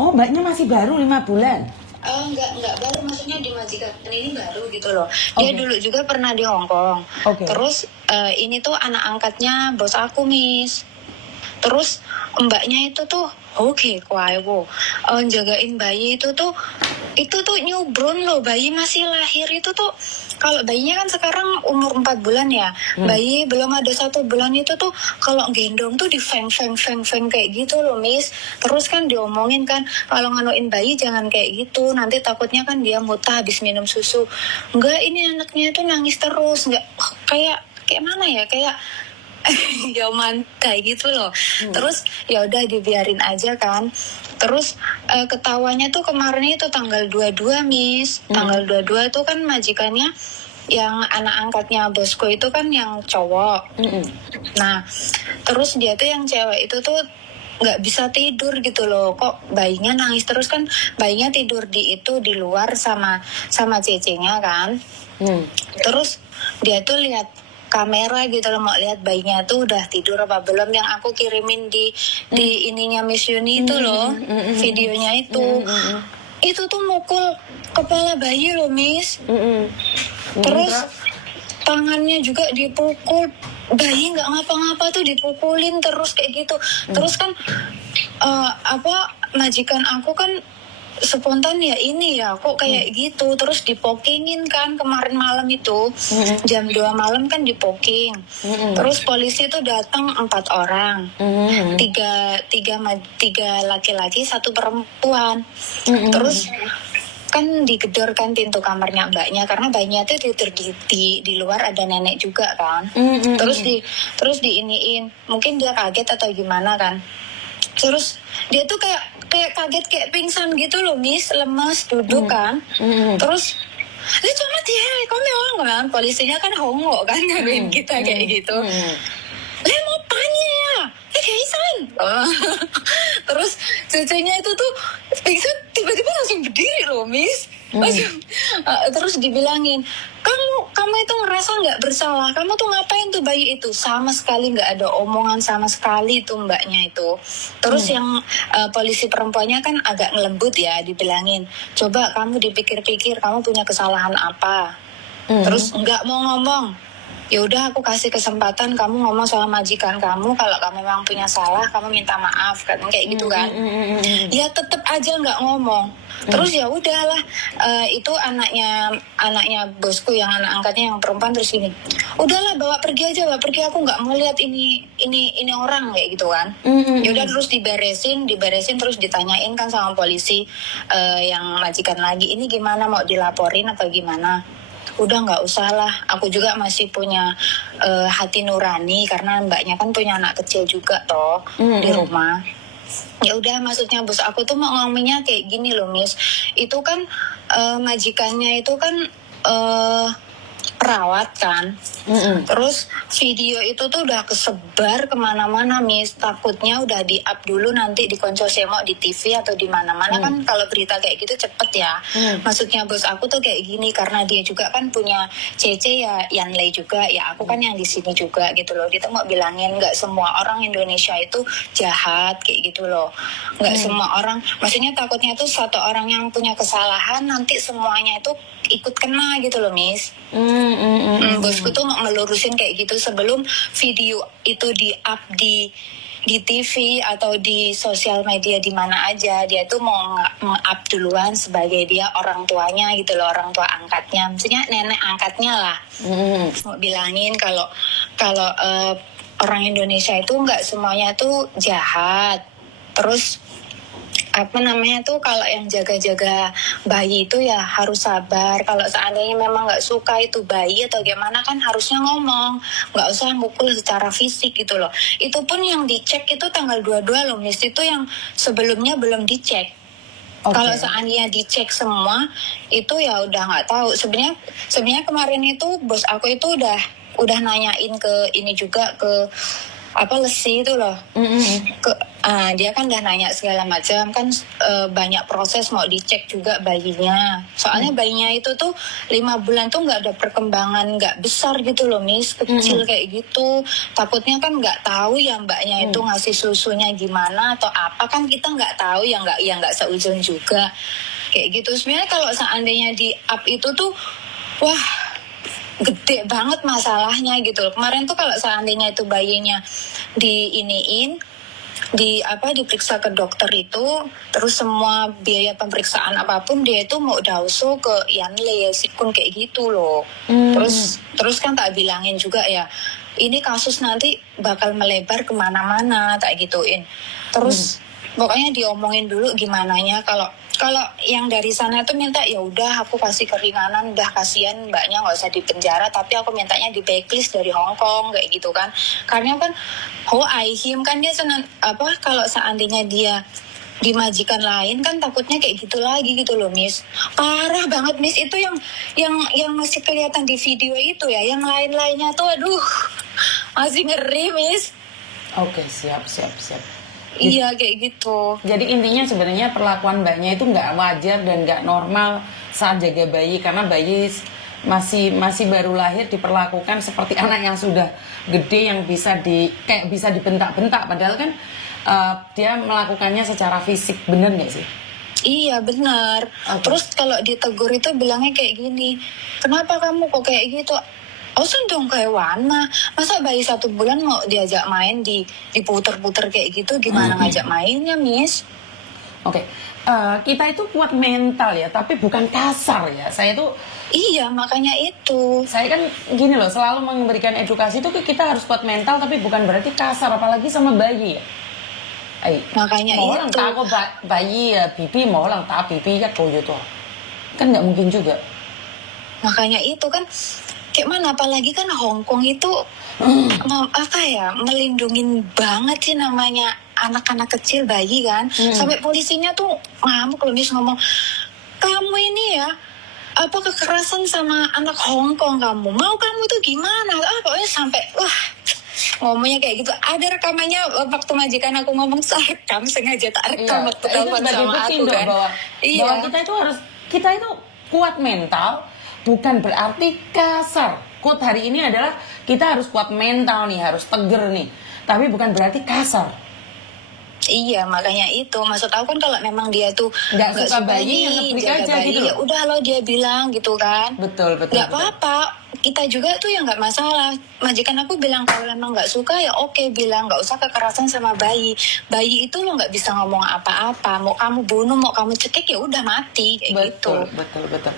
Oh, mbaknya masih baru 5 bulan? Enggak baru, maksudnya di majikan ini baru gitu loh. Dia dulu juga pernah di Hong Kong. Terus ini tuh anak angkatnya bos aku, Miss. Terus mbaknya itu tuh jagain bayi itu tuh newborn loh, bayi masih lahir itu tuh. Kalau bayinya kan sekarang umur 4 bulan ya, bayi belum ada 1 bulan itu tuh kalau gendong tuh di feng kayak gitu loh, Miss. Terus kan diomongin kan kalau nganuin bayi jangan kayak gitu, nanti takutnya kan dia muntah habis minum susu. Enggak, ini anaknya tuh nangis terus, enggak kayak mana ya, kayak ya mantai gitu loh. Terus ya udah dibiarin aja kan. Terus ketawanya tuh kemarin itu tanggal 22, Miss. Tanggal 22 tuh kan majikannya yang anak angkatnya bosku itu kan yang cowok. Nah, terus dia tuh yang cewek itu tuh nggak bisa tidur gitu loh, kok bayinya nangis terus kan. Bayinya tidur di luar sama cecenya kan. Terus dia tuh lihat kamera gitu loh, mau lihat bayinya tuh udah tidur apa belum, yang aku kirimin di ininya Miss Yuni itu loh, videonya itu. Itu tuh mukul kepala bayi loh, Miss. Terus tangannya juga dipukul, bayi nggak ngapa-ngapa tuh dipukulin terus kayak gitu. Terus kan majikan aku kan spontan ya, ini ya kok kayak gitu. Terus dipokingin kan kemarin malam itu, jam 2 malam kan dipoking. Terus polisi tuh datang 4 orang, tiga laki-laki 1 perempuan. Terus kan digedor kan pintu kamarnya mbaknya, karena bayinya tuh tidur di luar, ada nenek juga kan. Terus diiniin, mungkin dia kaget atau gimana kan. Terus dia tuh kayak kaget, kayak pingsan gitu loh, Miss, lemas duduk kan. Terus cuma dia komel kan, polisinya kan hongo kan ngaduin kita kayak gitu. Mau tanya ya, pingsan. Terus cecenya itu tuh pingsan tiba-tiba langsung berdiri loh, Miss. Terus dibilangin, kamu itu ngerasa nggak bersalah, kamu tuh ngapain tuh bayi itu. Sama sekali nggak ada omongan sama sekali tuh mbaknya itu. Terus yang polisi perempuannya kan agak ngelembut ya, dibilangin, coba kamu dipikir-pikir kamu punya kesalahan apa. Terus nggak mau ngomong. Ya udah, aku kasih kesempatan kamu ngomong sama majikan kamu, kalau kamu memang punya salah kamu minta maaf kan, kayak gitu kan. Ya tetep aja nggak ngomong. Terus ya udahlah, itu anaknya bosku yang anak angkatnya yang perempuan terus gini, udahlah bawa pergi aja, aku nggak mau lihat ini orang kayak gitu kan. Ya udah, terus diberesin terus ditanyain kan sama polisi yang majikan lagi, ini gimana, mau dilaporin atau gimana. Udah nggak usah lah, aku juga masih punya hati nurani karena mbaknya kan punya anak kecil juga toh di rumah. Ya udah, maksudnya bos aku tuh mau ngomongnya kayak gini loh, Miss. Itu kan majikannya itu kan perawat kan. Terus video itu tuh udah kesebar kemana-mana, Miss. Takutnya udah di-up dulu nanti di Konco Semok, di TV atau di mana-mana. Kan kalau berita kayak gitu cepet ya. Maksudnya bos aku tuh kayak gini karena dia juga kan punya Cece ya, Yanlei juga ya, aku kan yang di sini juga gitu loh. Dia tuh mau bilangin nggak semua orang Indonesia itu jahat kayak gitu loh. Nggak semua orang, maksudnya takutnya tuh satu orang yang punya kesalahan nanti semuanya itu ikut kena gitu loh, Miss. Bosku tuh mau ngelurusin kayak gitu sebelum video itu di-up di TV atau di sosial media di mana aja. Dia tuh mau nge-up duluan sebagai dia orang tuanya gitu loh, orang tua angkatnya, maksudnya nenek angkatnya lah. Mau bilangin kalau orang Indonesia itu nggak semuanya tuh jahat. Terus kalau yang jaga-jaga bayi itu ya harus sabar. Kalau seandainya memang nggak suka itu bayi atau gimana kan harusnya ngomong, nggak usah mukul secara fisik gitu loh. Itu pun yang dicek itu tanggal 22 loh, Miss. Itu yang sebelumnya belum dicek. Kalau seandainya dicek semua itu ya udah nggak tahu. Sebenarnya kemarin itu bos aku itu udah nanyain ke ini juga, ke Lesi itu loh, Dia kan udah nanya segala macam kan, banyak proses mau dicek juga bayinya. Soalnya bayinya itu tuh 5 bulan tuh nggak ada perkembangan, nggak besar gitu loh Miss, kecil kayak gitu. Takutnya kan nggak tahu ya mbaknya itu ngasih susunya gimana atau apa, kan kita nggak tahu ya nggak seuzon juga kayak gitu. Sebenarnya kalau seandainya di up itu tuh wah gede banget masalahnya gitu loh. Kemarin tuh kalau seandainya itu bayinya diperiksa ke dokter itu, terus semua biaya pemeriksaan apapun dia itu mau dauso ke Yanle Sikun kayak gitu loh. Terus kan tak bilangin juga ya, ini kasus nanti bakal melebar kemana-mana tak gituin. Terus pokoknya diomongin dulu gimananya, kalau yang dari sana tuh minta ya udah aku kasih keringanan, udah kasihan mbaknya nggak usah dipenjara, tapi aku mintanya di blacklist dari Hong Kong kayak gitu kan. Karena kan Aihim kan dia kalau seandainya dia di majikan lain kan takutnya kayak gitu lagi gitu loh Miss. Parah banget Miss, itu yang masih kelihatan di video itu ya, yang lain-lainnya tuh aduh masih ngeri Miss. Oke, siap. Iya kayak gitu. Jadi intinya sebenarnya perlakuan mbaknya itu nggak wajar dan nggak normal saat jaga bayi, karena bayi masih baru lahir diperlakukan seperti anak yang sudah gede yang bisa dibentak-bentak, padahal kan dia melakukannya secara fisik, bener nggak sih? Iya benar. Terus kalau ditegur itu bilangnya kayak gini, kenapa kamu kok kayak gitu? Dong kayak Wana, masa bayi 1 bulan mau diajak main diputer-puter kayak gitu, gimana ngajak mainnya Miss? Oke. Kita itu kuat mental ya, tapi bukan kasar ya. Saya tuh iya makanya itu. Saya kan gini loh, selalu memberikan edukasi itu kita harus kuat mental, tapi bukan berarti kasar, apalagi sama bayi ya. Makanya mau itu. Orang takut bayi ya, bibi mau orang tak bibi ya gitu. Kan nggak mungkin juga. Makanya itu kan kayak mana, apalagi kan Hong Kong itu melindungin banget sih namanya anak-anak kecil, bayi kan. Sampai polisinya tuh ngamuk loh Miss, ngomong kamu ini ya kekerasan sama anak Hong Kong, mau kamu tuh gimana, pokoknya sampai ngomongnya kayak gitu. Ada rekamannya waktu majikan aku ngomong, sarekam sengaja tak rekam waktu telepon sama aku kan. Bahwa kita itu kuat mental, bukan berarti kasar. Quote hari ini adalah kita harus kuat mental nih, harus tegar nih, tapi bukan berarti kasar. Iya makanya itu, maksud aku kan kalau memang dia tuh nggak suka bayi, jaga aja bayi, gitu. Ya udah lo dia bilang gitu kan. Betul. Nggak apa-apa, kita juga tuh ya nggak masalah. Majikan aku bilang kalau memang nggak suka ya oke, bilang nggak usah kekerasan sama bayi. Bayi itu lo nggak bisa ngomong apa-apa. Mau kamu bunuh, mau kamu cekik ya udah mati kayak gitu. Betul.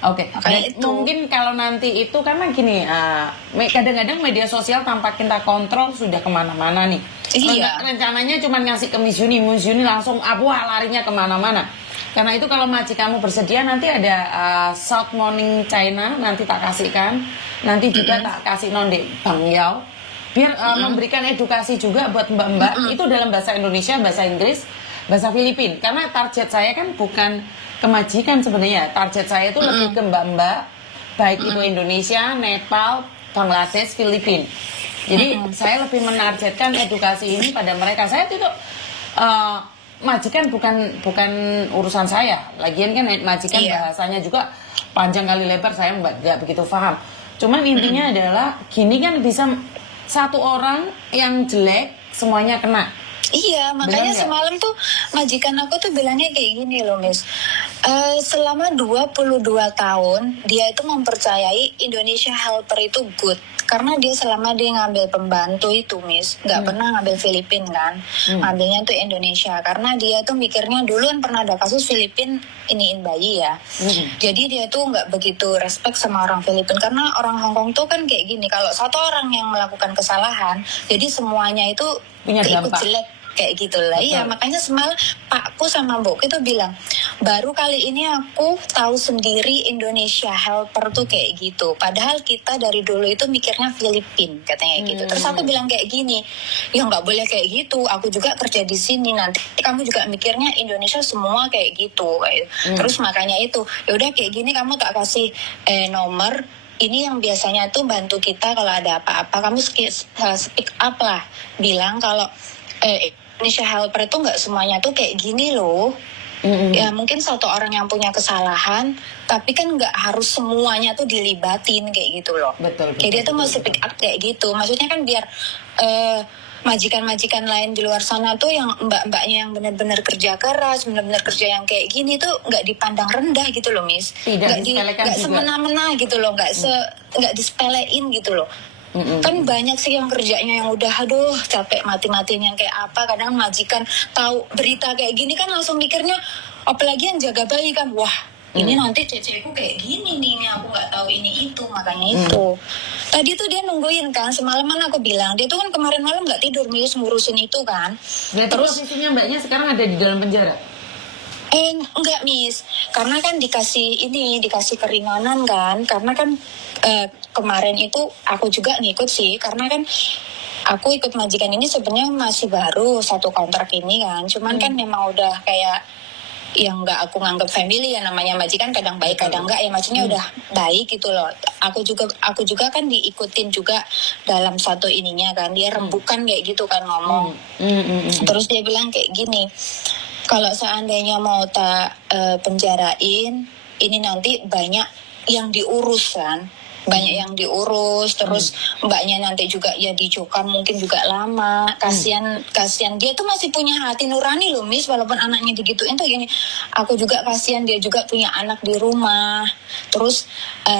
Oke, mungkin kalau nanti itu karena gini, kadang-kadang media sosial tanpa kita kontrol sudah kemana-mana nih. Iya. Rencananya cuma ngasih ke Miss Yuni langsung larinya kemana-mana. Karena itu kalau kamu bersedia nanti ada South Morning China nanti tak kasihkan, nanti juga tak kasih nonde Bang Yao, biar memberikan edukasi juga buat mbak-mbak itu dalam bahasa Indonesia, bahasa Inggris, bahasa Filipin. Karena target saya kan bukan kemajikan sebenarnya, target saya itu lebih ke mbak-mbak, baik itu Indonesia, Nepal, Bangladesh, Filipina. Jadi saya lebih menargetkan edukasi ini pada mereka. Saya tidak majikan bukan urusan saya. Lagian kan majikan bahasanya juga panjang kali lebar, saya nggak begitu paham. Cuman intinya adalah gini kan, bisa satu orang yang jelek semuanya kena. Iya, makanya semalam tuh majikan aku tuh bilangnya kayak gini loh Miss. Selama 22 tahun dia itu mempercayai Indonesia Helper itu good. Karena dia selama dia ngambil pembantu itu Miss, nggak pernah ngambil Filipin kan. Ngambilnya tuh Indonesia. Karena dia tuh mikirnya dulu kan pernah ada kasus Filipin iniin bayi ya. Jadi dia tuh nggak begitu respect sama orang Filipin. Karena orang Hong Kong tuh kan kayak gini, kalau satu orang yang melakukan kesalahan, jadi semuanya itu punya ikut jelek kayak gitulah. Iya, makanya semalam Pakku sama Mbokku itu bilang, baru kali ini aku tahu sendiri Indonesia Helper tuh kayak gitu. Padahal kita dari dulu itu mikirnya Filipin katanya gitu. Terus aku bilang kayak gini, ya nggak boleh kayak gitu. Aku juga kerja di sini, nanti kamu juga mikirnya Indonesia semua kayak gitu. Terus makanya itu, ya udah kayak gini, kamu tak kasih nomor. Ini yang biasanya tuh bantu kita kalau ada apa-apa. Kamu speak up lah, bilang kalau Indonesia Helper itu nggak semuanya tuh kayak gini loh. Ya mungkin satu orang yang punya kesalahan, tapi kan nggak harus semuanya tuh dilibatin kayak gitu loh. Betul. Jadi dia tuh mau speak up kayak gitu. Maksudnya kan biar majikan-majikan lain di luar sana tuh yang mbak-mbaknya yang benar-benar kerja keras, benar-benar kerja yang kayak gini tuh nggak dipandang rendah gitu loh, Miss. Tidak disepelekan nggak juga. semena-mena gitu loh, nggak disepelein gitu loh. Kan banyak sih yang kerjanya yang udah aduh capek mati-matiin yang kayak apa, kadang majikan tahu berita kayak gini kan langsung mikirnya, apalagi yang jaga bayi kan, wah ini nanti ceceku kayak gini nih, ini aku nggak tahu ini itu, makanya itu tadi tuh dia nungguin kan semalaman, aku bilang dia tuh kan kemarin malam nggak tidur Miss ngurusin itu kan. Berarti Terus posisinya mbaknya sekarang ada di dalam penjara? enggak Miss, karena kan dikasih keringanan kan, karena kan kemarin itu aku juga ngikut sih, karena kan aku ikut majikan ini sebenarnya masih baru satu kontrak ini kan, cuman kan memang udah kayak yang nggak aku nganggap family ya, namanya majikan kadang baik kadang enggak ya, maksudnya udah baik gitu loh. Aku juga kan diikutin juga dalam satu ininya kan, dia rembukan kayak gitu kan ngomong. Terus dia bilang kayak gini, kalau seandainya mau tak penjarain, ini nanti banyak yang diurus kan, banyak yang diurus, terus mbaknya nanti juga ya dicokam mungkin juga lama. Kasihan dia tuh masih punya hati nurani loh Miss, walaupun anaknya digituin tuh gini, aku juga kasihan, dia juga punya anak di rumah, terus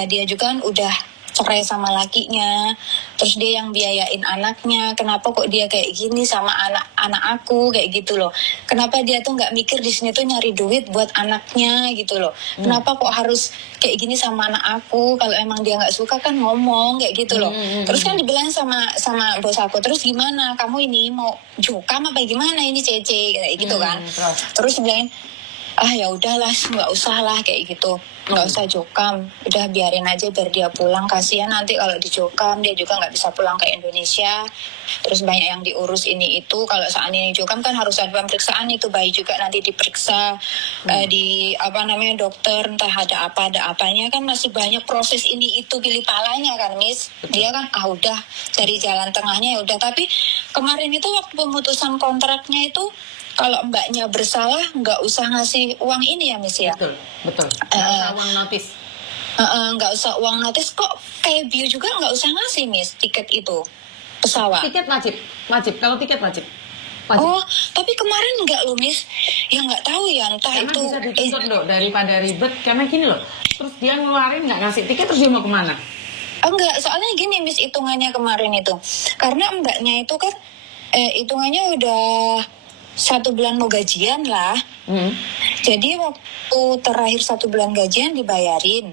dia juga kan udah cerai sama lakinya, terus dia yang biayain anaknya, kenapa kok dia kayak gini sama anak aku kayak gitu loh, kenapa dia tuh nggak mikir di sini tuh nyari duit buat anaknya gitu loh, kenapa kok harus kayak gini sama anak aku, kalau emang dia nggak suka kan ngomong kayak gitu loh. Terus kan dibilang sama bos aku, terus gimana kamu ini mau jukam apa gimana ini Cece kayak gitu kan. Terus bilangin, ya udahlah nggak usah lah kayak gitu, nggak usah jokam, udah biarin aja biar dia pulang, kasihan nanti kalau dijokam dia juga nggak bisa pulang ke Indonesia, terus banyak yang diurus ini itu, kalau seandainya jokam kan harus ada pemeriksaan itu, bayi juga nanti diperiksa di dokter, entah ada apanya kan, masih banyak proses ini itu, pilih palanya kan Miss. Dia kan udah cari jalan tengahnya ya udah. Tapi kemarin itu waktu pemutusan kontraknya itu, kalau mbaknya bersalah nggak usah ngasih uang ini ya Miss ya. Betul. Nggak usah uang notis. Nggak usah uang notis, kok kayak bio juga nggak usah ngasih Miss tiket itu pesawat. Tiket wajib. Kalau tiket wajib. Oh, tapi kemarin nggak loh Miss. Ya nggak tahu ya, entah karena itu. Bisa dituntut loh daripada ribet, karena gini loh. Terus dia ngeluarin nggak ngasih tiket, terus dia mau kemana? Enggak, soalnya gini Miss, hitungannya kemarin itu, karena mbaknya itu kan hitungannya udah 1 bulan mau gajian lah. Jadi waktu terakhir 1 bulan gajian dibayarin.